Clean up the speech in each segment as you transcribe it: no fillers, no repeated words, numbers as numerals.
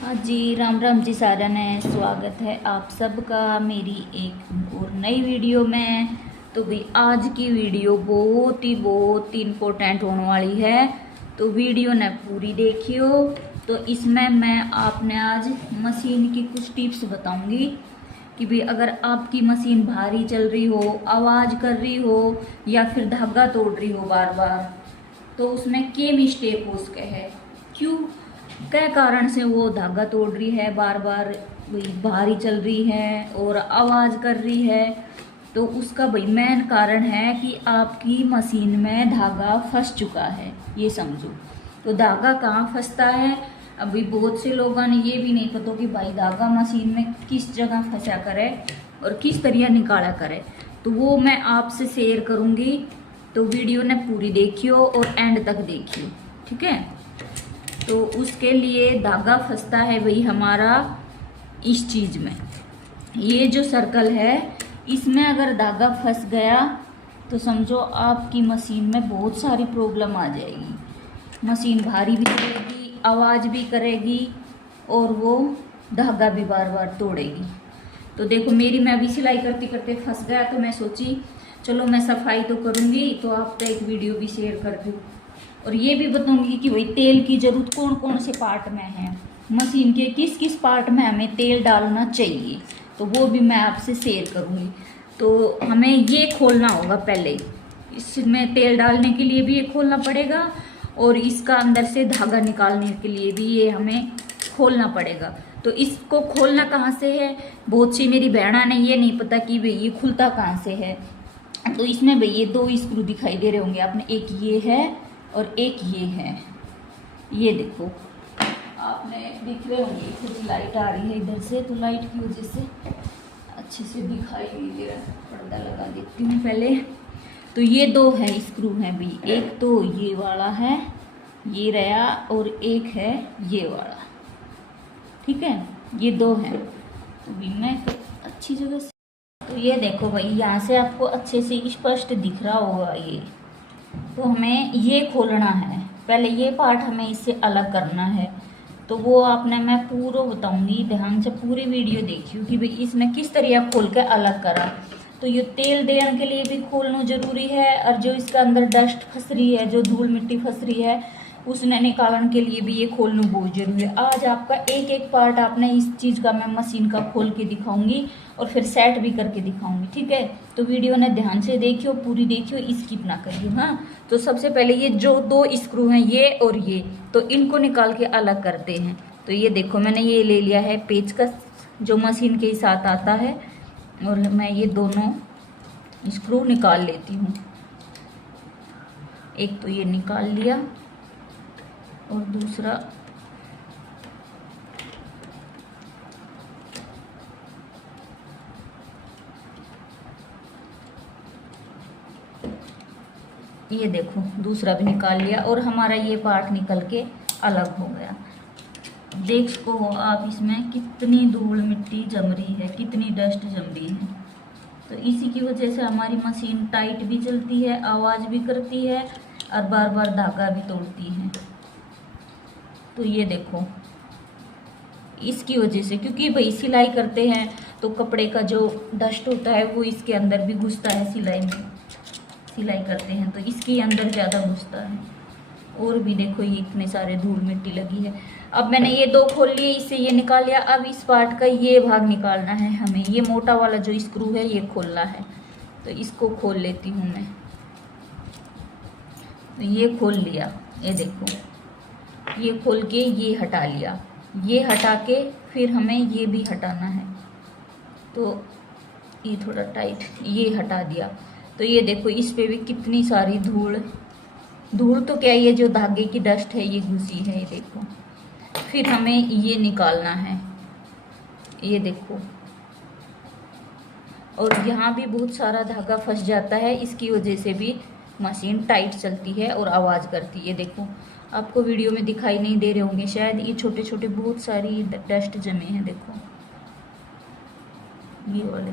हाँ जी, राम राम जी सारा ने स्वागत है आप सबका मेरी एक और नई वीडियो में। तो भाई आज की वीडियो बहुत ही इम्पोर्टेंट होने वाली है, तो वीडियो ने पूरी देखियो। तो इसमें मैं आपने आज मशीन की कुछ टिप्स बताऊंगी कि भाई अगर आपकी मशीन भारी चल रही हो, आवाज़ कर रही हो या फिर धागा तोड़ रही हो बार बार, तो उसमें क्या मिस्टेक हो सके है, क्यों क्या कारण से वो धागा तोड़ रही है, बार बार भारी चल रही है और आवाज़ कर रही है। तो उसका भाई मेन कारण है कि आपकी मशीन में धागा फंस चुका है, ये समझो। तो धागा कहाँ फंसता है, अभी बहुत से लोगों ने ये भी नहीं पता कि भाई धागा मशीन में किस जगह फंसा करे और किस तरह निकाला करे। तो वो मैं आपसे शेयर करूँगी, तो वीडियो ने पूरी देखियो और एंड तक देखियो, ठीक है। तो उसके लिए धागा फंसता है भाई हमारा इस चीज़ में, ये जो सर्कल है इसमें अगर धागा फंस गया तो समझो आपकी मशीन में बहुत सारी प्रॉब्लम आ जाएगी। मशीन भारी भी करेगी, आवाज़ भी करेगी और वो धागा भी बार बार तोड़ेगी। तो देखो मेरी मैं अभी सिलाई करते करते फंस गया, तो मैं सोची चलो मैं सफाई तो करूँगी तो आप तो एक वीडियो भी शेयर कर दूँ और ये भी बताऊंगी कि भाई तेल की जरूरत कौन कौन से पार्ट में है, मशीन के किस किस पार्ट में हमें तेल डालना चाहिए, तो वो भी मैं आपसे शेयर करूंगी। तो हमें ये खोलना होगा पहले, इसमें तेल डालने के लिए भी ये खोलना पड़ेगा और इसका अंदर से धागा निकालने के लिए भी ये हमें खोलना पड़ेगा। तो इसको खोलना कहाँ से है, बहुत सी मेरी बहना ने ये नहीं पता कि भाई ये खुलता कहाँ से है। तो इसमें भाई ये दो स्क्रू दिखाई दे रहे होंगे आपने, एक ये है और एक ये है, ये देखो आपने दिख रहे होंगे। कुछ लाइट आ रही है इधर से, तो लाइट की वजह से अच्छे से दिखाई नहीं दे रहा, पर्दा लगा देती हूँ पहले। तो ये दो है स्क्रू हैं भी, एक तो ये वाला है, ये रहा, और एक है ये वाला, ठीक है। ये दो हैं, तो भी मैं अच्छी जगह से, तो ये देखो भाई यहाँ से आपको अच्छे से स्पष्ट दिख रहा होगा ये। तो हमें ये खोलना है पहले, ये पार्ट हमें इससे अलग करना है। तो वो आपने मैं पूरा बताऊंगी, ध्यान से पूरी वीडियो देखियो कि भाई इसमें किस तरह खोल के अलग करा। तो ये तेल देने के लिए भी खोलना जरूरी है, और जो इसका अंदर डस्ट फंस रही है, जो धूल मिट्टी फंस रही है, उसने निकालने के लिए भी ये खोलना बहुत जरूरी है। आज आपका एक एक पार्ट आपने इस चीज़ का मैं मशीन का खोल के दिखाऊंगी और फिर सेट भी करके दिखाऊंगी, ठीक है। तो वीडियो ने ध्यान से देखियो, पूरी देखियो, स्किप ना करियो, हाँ। तो सबसे पहले ये जो दो स्क्रू हैं ये और ये, तो इनको निकाल के अलग करते हैं। तो ये देखो मैंने ये ले लिया है पेचकस जो मशीन के साथ आता है, और मैं ये दोनों स्क्रू निकाल लेती हूँ। एक तो ये निकाल लिया और दूसरा ये देखो दूसरा भी निकाल लिया और हमारा ये पार्ट निकल के अलग हो गया। देख सको हो आप इसमें कितनी धूल मिट्टी जम रही है, कितनी डस्ट जम रही है। तो इसी की वजह से हमारी मशीन टाइट भी चलती है, आवाज़ भी करती है और बार बार धागा भी तोड़ती है। तो ये देखो इसकी वजह से, क्योंकि भाई सिलाई करते हैं तो कपड़े का जो डस्ट होता है वो इसके अंदर भी घुसता है, सिलाई में सिलाई करते हैं तो इसके अंदर ज़्यादा घुसता है। और भी देखो ये इतने सारे धूल मिट्टी लगी है। अब मैंने ये दो खोल लिए, इससे ये निकाल लिया। अब इस पार्ट का ये भाग निकालना है हमें, ये मोटा वाला जो स्क्रू है ये खोलना है। तो इसको खोल लेती हूँ मैं। तो ये खोल लिया, ये देखो ये खोल के ये हटा लिया, ये हटा के फिर हमें ये भी हटाना है। तो ये थोड़ा टाइट, ये हटा दिया। तो ये देखो इस पे भी कितनी सारी धूल तो क्या, ये जो धागे की डस्ट है ये घुसी है, ये देखो। फिर हमें ये निकालना है, ये देखो। और यहाँ भी बहुत सारा धागा फंस जाता है, इसकी वजह से भी मशीन टाइट चलती है और आवाज़ करती है। देखो आपको वीडियो में दिखाई नहीं दे रहे होंगे शायद, ये छोटे छोटे बहुत सारी डस्ट जमे हैं, देखो ये वाले।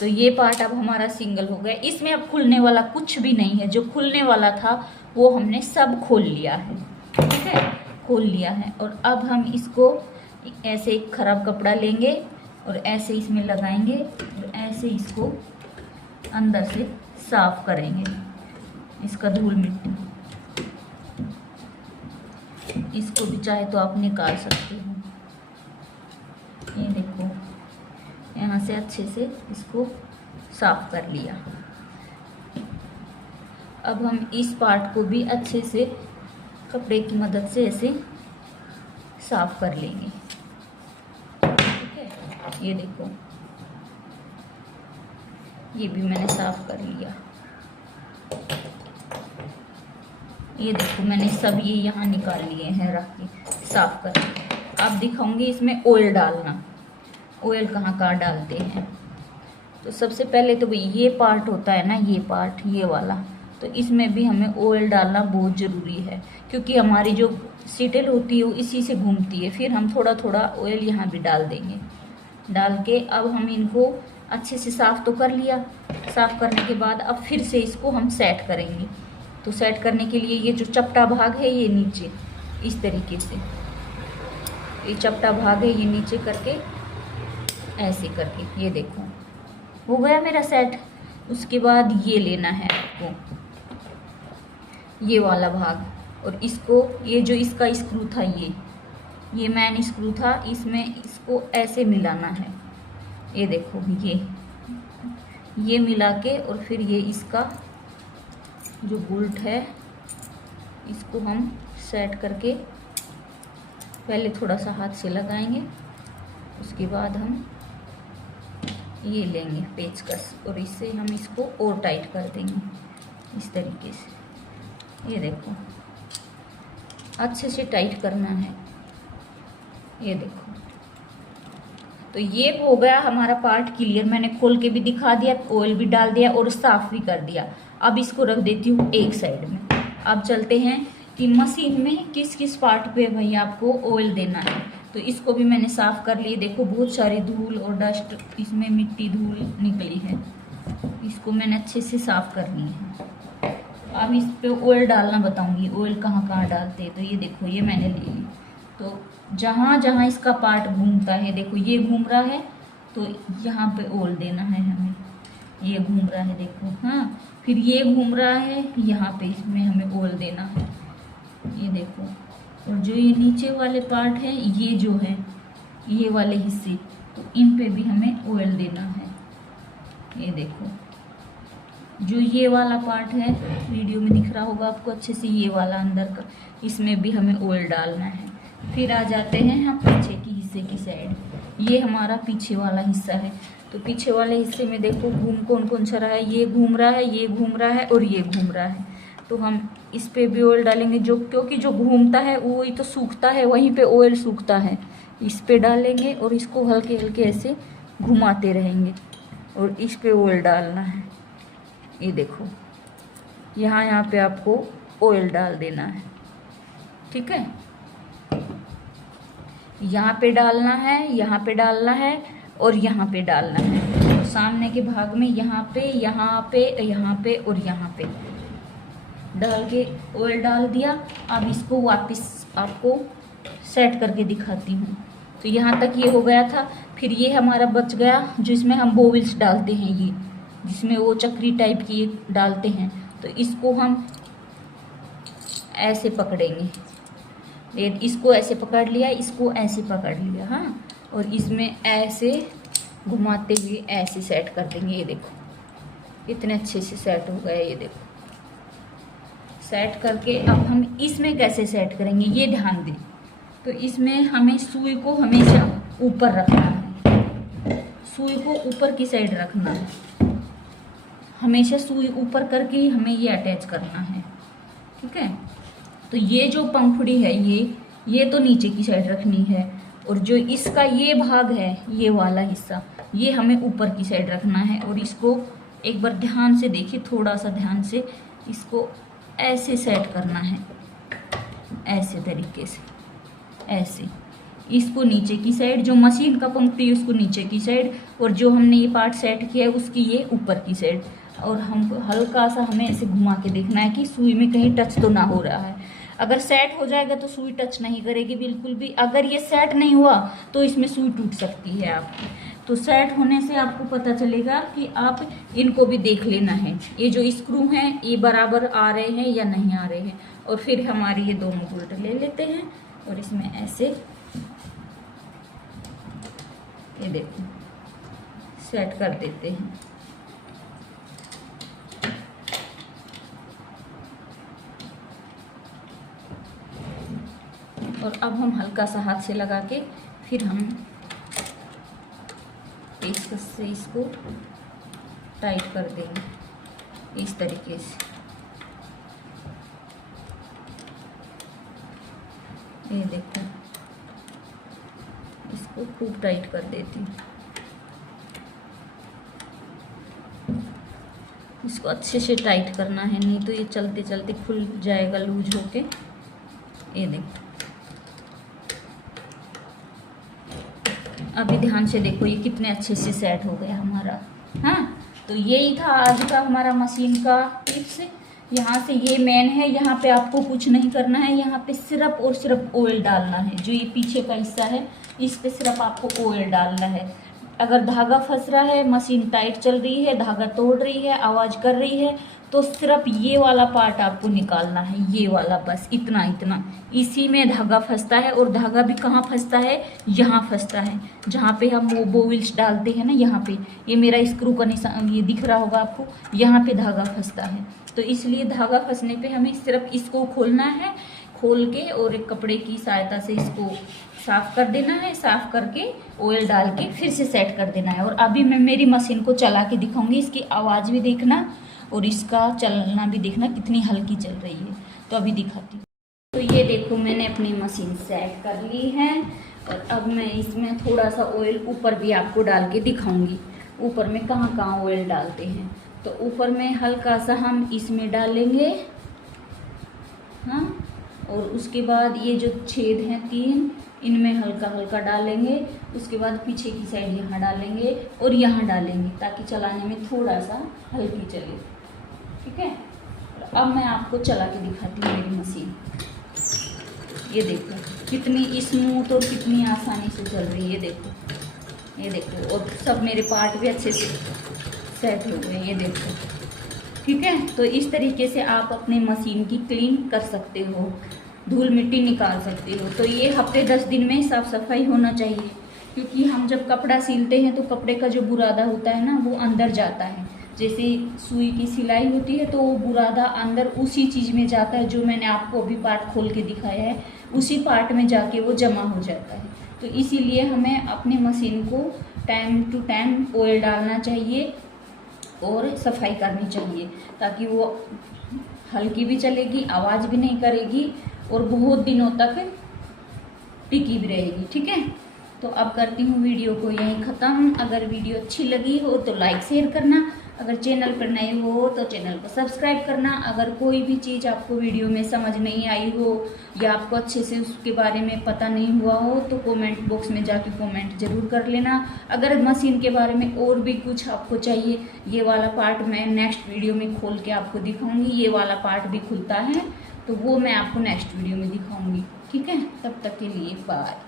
तो ये पार्ट अब हमारा सिंगल हो गया, इसमें अब खुलने वाला कुछ भी नहीं है। जो खुलने वाला था वो हमने सब खोल लिया है, ठीक है। खोल लिया है। और अब हम इसको ऐसे एक खराब कपड़ा लेंगे और ऐसे इसमें लगाएंगे और ऐसे इसको अंदर से साफ करेंगे, इसका धूल मिट्टी। इसको भी चाहे तो आप निकाल सकते हो। ये देखो, यहाँ से अच्छे से इसको साफ कर लिया। अब हम इस पार्ट को भी अच्छे से कपड़े की मदद से ऐसे साफ कर लेंगे। ठीक है, ये देखो, ये भी मैंने साफ कर लिया। ये देखो, मैंने सब ये यहाँ निकाल लिए हैं, रख के साफ कर लिया। अब दिखाऊंगी इसमें ऑयल डालना। ऑयल कहाँ कहाँ डालते हैं। तो सबसे पहले तो भाई ये पार्ट होता है ना, ये पार्ट, ये वाला, तो इसमें भी हमें ऑयल डालना बहुत ज़रूरी है, क्योंकि हमारी जो सीटेल होती है वो इसी से घूमती है। फिर हम थोड़ा थोड़ा ऑयल यहाँ भी डाल देंगे। डाल के अब हम इनको अच्छे से साफ़ तो कर लिया। साफ़ करने के बाद अब फिर से इसको हम सेट करेंगे। तो सेट करने के लिए ये जो चपटा भाग है ये नीचे इस तरीके से, ये चपटा भाग है ये नीचे करके ऐसे करके, ये देखो हो गया मेरा सेट। उसके बाद ये लेना है आपको, ये वाला भाग, और इसको, ये जो इसका स्क्रू था, ये मैन स्क्रू था, इसमें इसको ऐसे मिलाना है। ये देखो, ये मिला के, और फिर ये इसका जो बोल्ट है इसको हम सेट करके पहले थोड़ा सा हाथ से लगाएंगे। उसके बाद हम ये लेंगे पेचकस और इससे हम इसको और टाइट कर देंगे इस तरीके से। ये देखो, अच्छे से टाइट करना है। ये देखो, तो ये हो गया हमारा पार्ट क्लियर। मैंने खोल के भी दिखा दिया, ऑयल भी डाल दिया और साफ भी कर दिया। अब इसको रख देती हूँ एक साइड में। अब चलते हैं कि मशीन में किस किस पार्ट पे भैया आपको ऑयल देना है। तो इसको भी मैंने साफ़ कर लिया। देखो, बहुत सारी धूल और डस्ट, इसमें मिट्टी धूल निकली है, इसको मैंने अच्छे से साफ़ कर ली है। अब इस पे ऑयल डालना बताऊंगी, ऑयल कहाँ कहाँ डालते हैं। तो ये देखो, ये मैंने ले ली। तो जहाँ जहाँ इसका पार्ट घूमता है, देखो ये घूम रहा है तो यहाँ पे ऑयल देना है हमें। ये घूम रहा है, देखो, हाँ, फिर ये घूम रहा है, यहाँ पे इसमें हमें ऑयल देना है। ये देखो, और जो ये नीचे वाले पार्ट है, ये जो है ये वाले हिस्से, तो इन पे भी हमें ऑयल देना है। ये देखो, जो ये वाला पार्ट है, वीडियो में दिख रहा होगा आपको अच्छे से, ये वाला अंदर का, इसमें भी हमें ऑयल डालना है। फिर आ जाते हैं हम पीछे की हिस्से की साइड। ये हमारा पीछे वाला हिस्सा है। तो पीछे वाले हिस्से में देखो घूम कौन कौन सा रहा है, ये घूम रहा है, ये घूम रहा है और ये घूम रहा है। तो हम इस पे भी ऑयल डालेंगे, जो क्योंकि जो घूमता है वही तो सूखता है, वहीं पे ऑयल सूखता है। इस पे डालेंगे और इसको हल्के हल्के ऐसे घुमाते रहेंगे और इस पे ऑयल डालना है। ये देखो, यहाँ पे आपको ऑयल डाल देना है। ठीक है, यहाँ पे डालना है, यहाँ पे डालना है और यहाँ पे डालना है। तो सामने के भाग में यहाँ पे, यहाँ पे, यहाँ पे और यहाँ पे डाल के ऑयल डाल दिया। अब इसको वापस आपको सेट करके दिखाती हूँ। तो यहाँ तक ये हो गया था। फिर ये हमारा बच गया जिसमें हम बोविल्स डालते हैं, ये जिसमें वो चक्री टाइप की डालते हैं। तो इसको हम ऐसे पकड़ेंगे, इसको ऐसे पकड़ लिया, इसको ऐसे पकड़ लिया, हाँ, और इसमें ऐसे घुमाते हुए ऐसे सेट कर देंगे। ये देखो, इतने अच्छे से सेट हो गया। ये देखो, सेट करके अब हम इसमें कैसे सेट करेंगे ये ध्यान दें। तो इसमें हमें सुई को हमेशा ऊपर रखना है, सुई को ऊपर की साइड रखना है, हमेशा सुई ऊपर करके ही हमें ये अटैच करना है। ठीक है, तो ये जो पंखुड़ी है ये तो नीचे की साइड रखनी है, और जो इसका ये भाग है, ये वाला हिस्सा, ये हमें ऊपर की साइड रखना है। और इसको एक बार ध्यान से देखिए, थोड़ा सा ध्यान से, इसको ऐसे सेट करना है, ऐसे तरीके से, ऐसे। इसको नीचे की साइड, जो मशीन का पंखुड़ी है उसको नीचे की साइड, और जो हमने ये पार्ट सेट किया है उसकी ये ऊपर की साइड। और हमको हल्का सा हमें ऐसे घुमा के देखना है कि सुई में कहीं टच तो ना हो रहा है। अगर सेट हो जाएगा तो सुई टच नहीं करेगी बिल्कुल भी। अगर ये सेट नहीं हुआ तो इसमें सुई टूट सकती है आपकी। तो सेट होने से आपको पता चलेगा कि आप इनको भी देख लेना है, ये जो स्क्रू हैं ये बराबर आ रहे हैं या नहीं आ रहे हैं। और फिर हमारी ये दोनों बोल्ट ले लेते हैं और इसमें ऐसे ये देखो सेट कर देते हैं। और अब हम हल्का सा हाथ से लगा के फिर हम पेचकस से इसको टाइट कर देंगे इस तरीके से। ये देखो इसको खूब टाइट कर देती हूँ। इसको अच्छे से टाइट करना है, नहीं तो ये चलते चलते खुल जाएगा लूज होके। ये देखो अभी ध्यान से देखो ये कितने अच्छे से सेट हो गया हमारा। हाँ, तो यही था आज का हमारा मशीन का टिप्स। यहाँ से ये मेन है, यहाँ पे आपको कुछ नहीं करना है, यहाँ पे सिर्फ और सिर्फ ऑयल डालना है। जो ये पीछे का हिस्सा है इस पे सिर्फ आपको ऑयल डालना है। अगर धागा फंस रहा है, मशीन टाइट चल रही है, धागा तोड़ रही है, आवाज़ कर रही है, तो सिर्फ ये वाला पार्ट आपको निकालना है, ये वाला, बस इतना इतना। इसी में धागा फंसता है। और धागा भी कहाँ फंसता है, यहाँ फंसता है जहाँ पे हम वो बोविल्स डालते हैं ना, यहाँ पे ये मेरा स्क्रू का निशान ये दिख रहा होगा आपको, यहाँ पे धागा फंसता है। तो इसलिए धागा फंसने पे हमें सिर्फ इसको खोलना है, खोल के और एक कपड़े की सहायता से इसको साफ कर देना है। साफ करके ऑयल डाल के फिर से सेट कर देना है। और अभी मैं मेरी मशीन को चला के दिखाऊंगी, इसकी आवाज़ भी देखना और इसका चलना भी देखना कितनी हल्की चल रही है। तो अभी दिखाती हूँ। तो ये देखो मैंने अपनी मशीन सेट कर ली है और अब मैं इसमें थोड़ा सा ऑयल ऊपर भी आपको डाल के दिखाऊंगी। ऊपर में कहाँ कहाँ ऑयल डालते हैं, तो ऊपर में हल्का सा हम इसमें डालेंगे। हाँ, और उसके बाद ये जो छेद हैं 3 इनमें हल्का हल्का डालेंगे। उसके बाद पीछे की साइड यहाँ डालेंगे और यहाँ डालेंगे ताकि चलाने में थोड़ा सा हल्की चले। ठीक है, अब मैं आपको चला के दिखाती हूँ मेरी मशीन। ये देखो कितनी स्मूथ और कितनी आसानी से चल रही है। देखो ये देखो, और सब मेरे पार्ट भी अच्छे से सेट हो गए। ये देखो, ठीक है। तो इस तरीके से आप अपनी मशीन की क्लीन कर सकते हो, धूल मिट्टी निकाल सकते हो। तो ये हफ्ते 10 दिन में साफ सफाई होना चाहिए, क्योंकि हम जब कपड़ा सिलते हैं तो कपड़े का जो बुरादा होता है ना वो अंदर जाता है। जैसे सुई की सिलाई होती है तो वो बुरादा अंदर उसी चीज़ में जाता है, जो मैंने आपको अभी पार्ट खोल के दिखाया है उसी पार्ट में जाके वो जमा हो जाता है। तो इसीलिए हमें अपनी मशीन को टाइम टू टाइम ऑयल डालना चाहिए और सफाई करनी चाहिए, ताकि वो हल्की भी चलेगी, आवाज़ भी नहीं करेगी और बहुत दिनों तक टिकी भी रहेगी। ठीक है, तो अब करती हूँ वीडियो को यहीं ख़त्म। अगर वीडियो अच्छी लगी हो तो लाइक शेयर करना, अगर चैनल पर नए हो तो चैनल को सब्सक्राइब करना। अगर कोई भी चीज़ आपको वीडियो में समझ नहीं आई हो या आपको अच्छे से उसके बारे में पता नहीं हुआ हो तो कमेंट बॉक्स में जाके कमेंट ज़रूर कर लेना। अगर मशीन के बारे में और भी कुछ आपको चाहिए, ये वाला पार्ट मैं नेक्स्ट वीडियो में खोल के आपको दिखाऊंगी। ये वाला पार्ट भी खुलता है तो वो मैं आपको नेक्स्ट वीडियो में दिखाऊंगी। ठीक है, तब तक के लिए बाय।